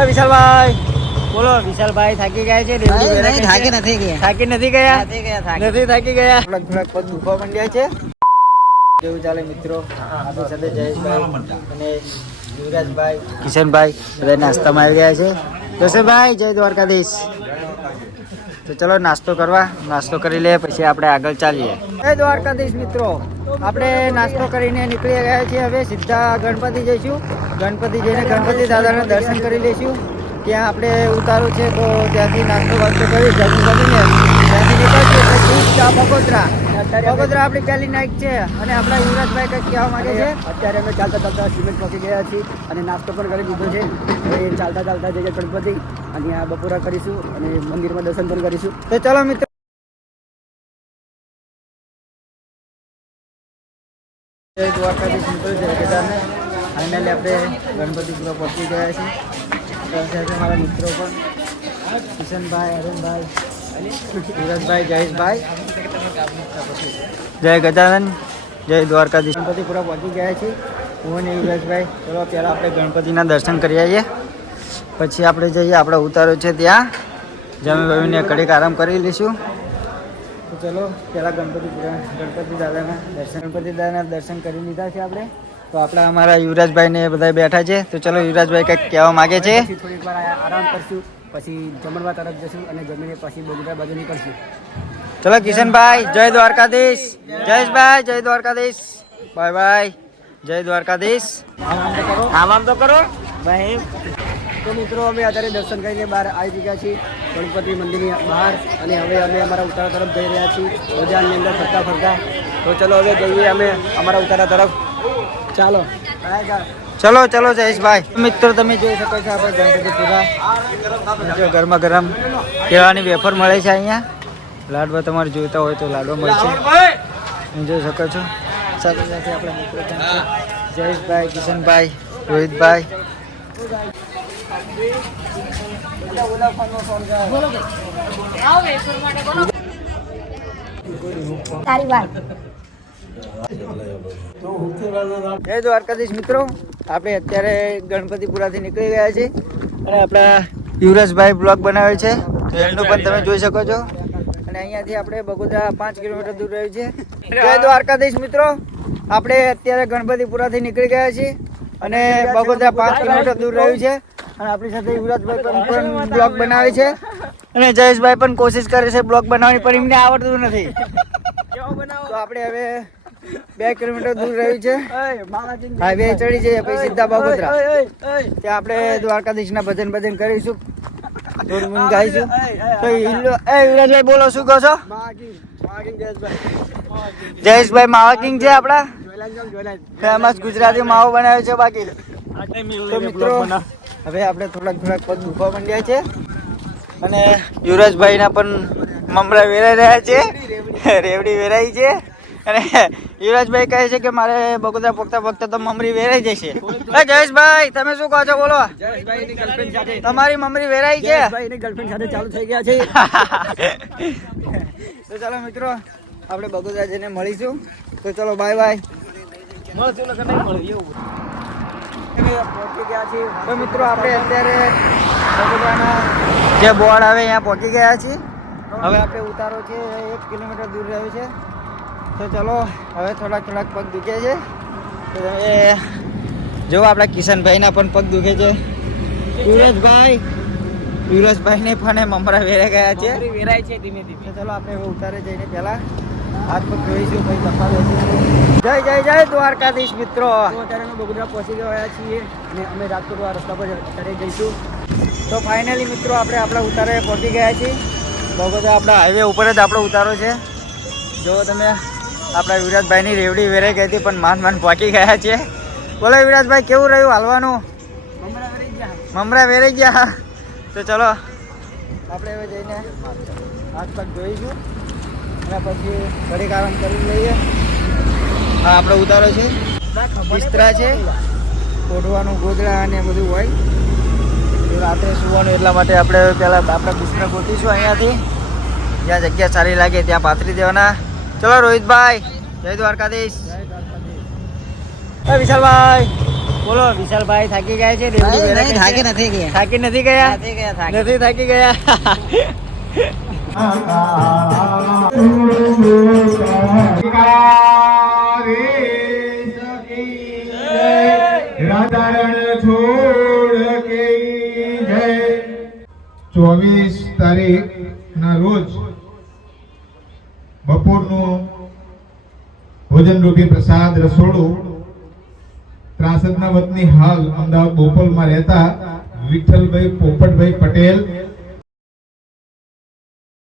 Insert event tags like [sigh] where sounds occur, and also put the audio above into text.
એ વિશાલભાઈ બોલો વિશાલભાઈ થાકી ગયા છે? થાકી નથી ગયા. થાકી નથી ગયા? થાકી ગયા, થાકી. નથી થાકી ગયા? થોડાક થોડાક પગ દુખવા માંડ્યા છે. કેવું ચાલે મિત્રો? આપણી સાથે જયેશભાઈ અને યુવરાજભાઈ કિશનભાઈ બધા નાસ્તામાં આવી ગયા છે. કિશનભાઈ જય દ્વારકાધીશ. તો ચલો નાસ્તો કરવા. નાસ્તો કરી લે પછી આપણે આગળ ચાલીએ. જય દ્વારકાધીશ મિત્રો. આપણે નાસ્તો કરીને નીકળી ગયા છીએ. હવે સીધા ગણપતિ જઈશું. ગણપતિ જઈને ગણપતિ દાદાના દર્શન કરી લઈશું. ત્યાં આપણે ઉતારો છે તો ત્યાંથી નાસ્તો વાસ્તો કરી જલ્દી કરીને ત્યાંથી નીકળીએ પછી સીધા બગોદરા બગોદરા આપણી પહેલી નાઇટ છે અને આપણા યુવરાજભાઈ કંઈક કહેવા માંગે છે? અત્યારે અમે ચાલતા ચાલતા સિમેન્ટ પહોંચી ગયા છીએ અને નાસ્તો પણ કરી દીધો છે. એ ચાલતા ચાલતા જઈએ ગણપતિ. અને આ બપોરા કરીશું અને મંદિરમાં દર્શન પણ કરીશું. તો ચાલો મિત્રો. જય દ્વારકાધીશ મિત્રો જય કેદારને ફાઇનલી આપણે ગણપતિપુરા પહોંચી ગયા છીએ. સાથે મારા મિત્રો પણ કિશનભાઈ અરુણભાઈ સુરજભાઈ જયેશભાઈ. જય ગજાનંદ જય દ્વારકાધીશ. ગણપતિપુરા પહોંચી ગયા છીએ. હું અને યુવરાજભાઈ. ચલો, પહેલાં આપણે ગણપતિના દર્શન કરી આવીએ. પછી આપણે જઈએ, આપણે ઉતારો છે ત્યાં. જમી કડીક આરામ કરી લઈશું. તો ચલો, પહેલાં ગણપતિપુરા ગણપતિ દાદાના દર્શન. ગણપતિ દાદાના દર્શન કરી લીધા છે આપણે. તો આપણા અમારા યુવરાજભાઈને બધા બેઠા છે. તો ચલો, યુવરાજભાઈ કંઈક કહેવા માગે છે? થોડીક વાર આરામ કરશું. પછી જમણવા તરફ જશું અને જમીને પછી બગુડા બાજુ નીકળશું. ચલો કિશનભાઈ જય દ્વારકાધીશ. જયેશભાઈ જય દ્વારકાધીશ. Bye bye. જય દ્વારકાધીશ. આમ આમ તો કરો. ભાઈ તો મિત્રો અમે અત્યારે દર્શન કરીને બહાર આવી ચૂક્યા છીએ ગણપતિ મંદિરની બહાર અને હવે અમે અમારા ઉતારા તરફ જઈ રહ્યા છીએ બજારની અંદર ફરતા ફરતા. તો ચલો હવે જઈએ અમે અમારા ઉતારા તરફ. ચાલો. ચલો ચલો જયેશભાઈ. મિત્રો તમે જોઈ શકો છો આપણે ગણપતિપુરા જો ગરમા ગરમ કેળાની વેફર મળે છે અહીંયા. લાડવા તમારે જોઈતા હોય તો લાડવા મળશે. હું જોઈ શકો છો. સાથે સાથે આપણા મિત્રો જયેશભાઈ કિશનભાઈ રોહિતભાઈ. તારી વાત. જય દ્વારકાધીશ મિત્રો. આપણે અત્યારે ગણપતિપુરાથી નીકળી ગયા છીએ અને આપણા યુવરાજભાઈ બ્લોગ બનાવે છે. તો એમનું પણ તમે જોઈ શકો છો. અને અહીંયાથી આપણે બગોદરા પાંચ કિલોમીટર દૂર રહ્યું છે. જય દ્વારકાધીશ મિત્રો. આપણે અત્યારે ગણપતિપુરાથી નીકળી ગયા છીએ અને બગોદરા પાંચ કિલોમીટર દૂર રહ્યું છે. અને આપણી સાથે યુવરાજભાઈ પણ પણ બ્લોગ બનાવે છે. અને જયેશભાઈ પણ કોશિશ કરે છે બ્લોગ બનાવવાની પણ એમને આવડતું નથી. તો આપણે હવે બે કિલોમીટર દૂર રહ્યું છે. હાઈવે ચડી જઈએ પછી સીધા બાગોદરા. ત્યાં આપણે દ્વારકાધીશના ભજન ભજન કરીશું. ધૂન ગાઈશું. તો હિલ્લો એ વિરાજભાઈ બોલો શું કહો છો? જયેશભાઈ. માવા કિંગ છે આપણા? ફેમસ ગુજરાતી માવો બનાવ્યો છે બાકી. તો મિત્રો હવે આપણે થોડાક થોડાક પગ દુખવા માંડ્યા છે. અને યુવરાજભાઈના પણ મમરા વેરાઈ રહ્યા છે. રેવડી વેરાઈ છે. અને યુવરાજભાઈ કહે છે કે મારે બગોદરા પગતા પગતા તો મમરી વેરાઈ જશે. એ જયેશભાઈ તમે શું કહો છો? બોલો. તમારી મમરી વેરાઈ છે? ગર્લફ્રેન્ડ સાથે ચાલુ થઈ ગયા છે. [laughs] તો ચાલો મિત્રો આપણે બગોદરા જઈને મળીશું. તો ચલો બાય બાય પહોંચી ગયા છીએ. તો મિત્રો આપણે અત્યારે બગોદરાના જે બોર્ડ આવે ત્યાં પહોંચી ગયા છીએ. હવે આપણે ઉતારો છે એક કિલોમીટર દૂર રહ્યું છે. તો ચલો હવે થોડાક થોડાક પગ દુખે છે. તો એ જો આપણા કિશનભાઈના પણ પગ દુખે છે. સુરજભાઈ યુવરાજભાઈને પણ મમરા વેરે ગયા છે. વેરાય છે ધીમે ધીમે. ચલો આપણે હવે ઉતારે જઈને પહેલાં હાથ પગ જોઈશું ભાઈ બેસીશું જય જય જય દ્વારકાધીશ મિત્રો. અત્યારે અમે બગુડા પહોંચી ગયા છીએ અને અમે રાજકોટ રસ્તા પર અત્યારે જઈશું. તો ફાઇનલી મિત્રો આપણે આપણા ઉતારે પહોંચી ગયા છીએ. બગોદરા આપણા હાઈવે ઉપર જ આપણો ઉતારો છે. જો તમે આપણા વિરાજભાઈની રેવડી વેરાઈ ગઈ હતી પણ માન માન પહોંચી ગયા છે બોલો વિરાજભાઈ કેવું રહ્યું હાલવાનું? મમરા વેરાઈ ગયા. તો ચલો. આપણે હવે જઈને હાથ પગ જોઈશું અને પછી ઘડીક આરામ કરી લઈએ. હા આપણો ઉતારો છે. બિસ્તરા છે. ઓઢવાનું ગોદડા અને બધું હોય. રાત્રે સુવાનું એટલા માટે આપણે પહેલાં આપણે બિસ્તરા ગોતીશું અહીંયાથી. જ્યાં જગ્યા સારી લાગે ત્યાં પાથરી દેવાના. ચલો રોહિતભાઈ જય દ્વારકાધીશ એ વિશાલભાઈ બોલો વિશાલભાઈ થાકી ગયા છે? થાકી નથી ગયા. થાકી નથી ગયા નથી ગયા, થાકી. નથી થાકી ગયા રાધારણ છોડ કે જય ચોવીસ તારીખ ના રોજ બપોરનું ભોજન રૂપી પ્રસાદ રસોડું ત્રાસદના વતની હાલ અમદાવાદ બોપલમાં રહેતા વિઠ્ઠલભાઈ પોપટભાઈ પટેલ